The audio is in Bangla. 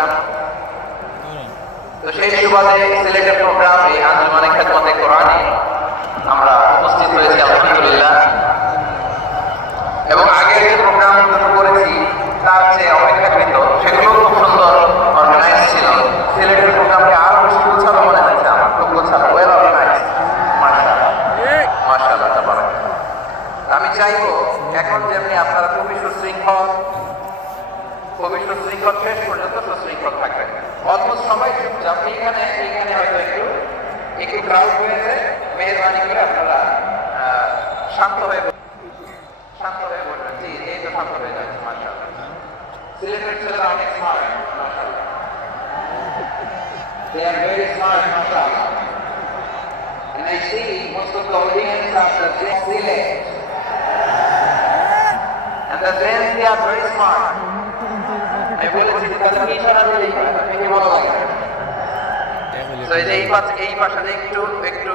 প্রোগ্রাম। তো সেই সুবাদে সিলেটের প্রোগ্রাম এই আঞ্জুমানে খেদমতে কোরআনে আমরা উপস্থিত হয়েছি আলহামদুলিল্লাহ। এবং আগের যে প্রোগ্রাম করেছি তার চেয়ে অপেক্ষাকৃত সেগুলো খুব সুন্দর অর্গানাইজ ছিল। সিলেটের প্রোগ্রামকে আরো বেশি গোছালো মনে হয়েছে আমার, খুব গোছালো, ওয়েল অর্গানাইজ। মাশাআল্লাহ মাশাআল্লাহ তাবারাকাল্লাহ। আমি চাইবো এখন যেমনি আপনারা খুবই সুশৃঙ্খল শেষ পর্যন্ত সুশৃঙ্খল থাকবেন। অলমোস্ট সবাই চুপচাপ। এইখানে হয়তো একটু ক্রাউড হয়েছে, মেহরবানি করে আপনারা শান্ত হয়ে বলবেন। জি এই তো শান্ত হয়ে যাচ্ছে। মাশাআল্লাহ, সিলেটের ছেলেরা অনেক স্মার্ট, মাশাআল্লাহ। They are very smart, mashallah. And I see most of the audience are the Sile. And the Zains, they are very smart. I বলেছি তাদেরকে ইশারা দিলেই হয়, তাদেরকে ভালো লাগে। তো এই যে এই পাশে একটু